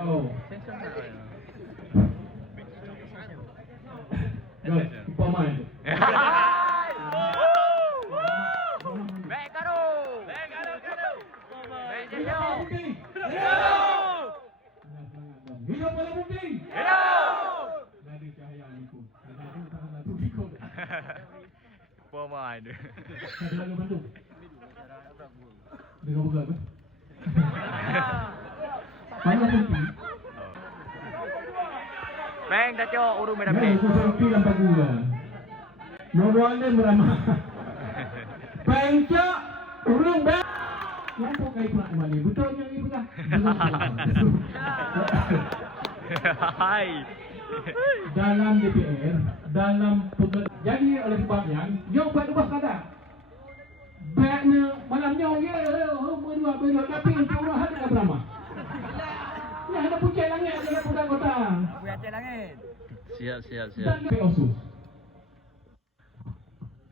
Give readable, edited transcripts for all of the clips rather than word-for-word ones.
Oh. Good. Pemain. Baik kado. Baik Hidup bola putih. Hidup bola putih. Dari cahaya itu. Dari tangan itu ikut. Pemain. Saya lalu Bandung. Dengar buka apa? Bola putih. Bang dah cok urung merah Ya, putih. itu selfie lampak gula. Nombor anda beramah. Bangcok urung bang. Kenapa kau pula kembali? Betul yang ini pula. Hai. Dalam DPR, dalam jadi oleh sebabnya, dia ubah keadaan. Baiknya malamnya ya, berdua, tapi untuk orang hati tak beramah. Ya ada pucat langit, ada pucat kota. Pucat langit. Siap. Dan POSUS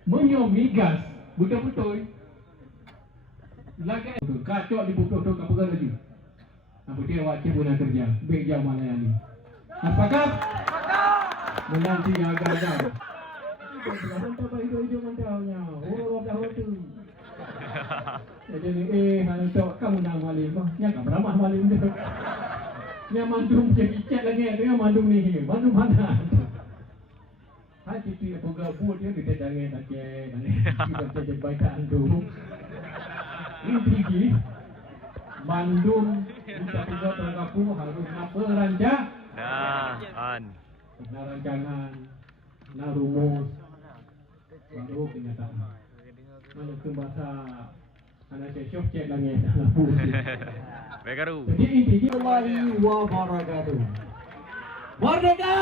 menyomi gas, betul-betul. Lagi kacau di pokok kamu kan lagi. Apa dia wajib guna kerja, beja mana yang ini? Apakah? Menanti agak-agak. Mantap hijau mantapnya. Oh, dah tu. Jadi ni hantar kamu nak malim kau. Yang tak beramah malim dia. Yang mandum jadi cat lagi. Dia mandum ni. Mandum mana? Hati tu yang bergabung dia kita jangan tak cek. Kita jadi bacaan tu. Ini tinggi. Mandum kita juga bergabung harus apa rancang. Dah, Nak rancangan, nak rumus, baru kenyataan. Mana ke bahasa anak saya syok cek langit dalam puisi. Baik kado. Jadi intinya Allahi wa barakatuh. Merdeka!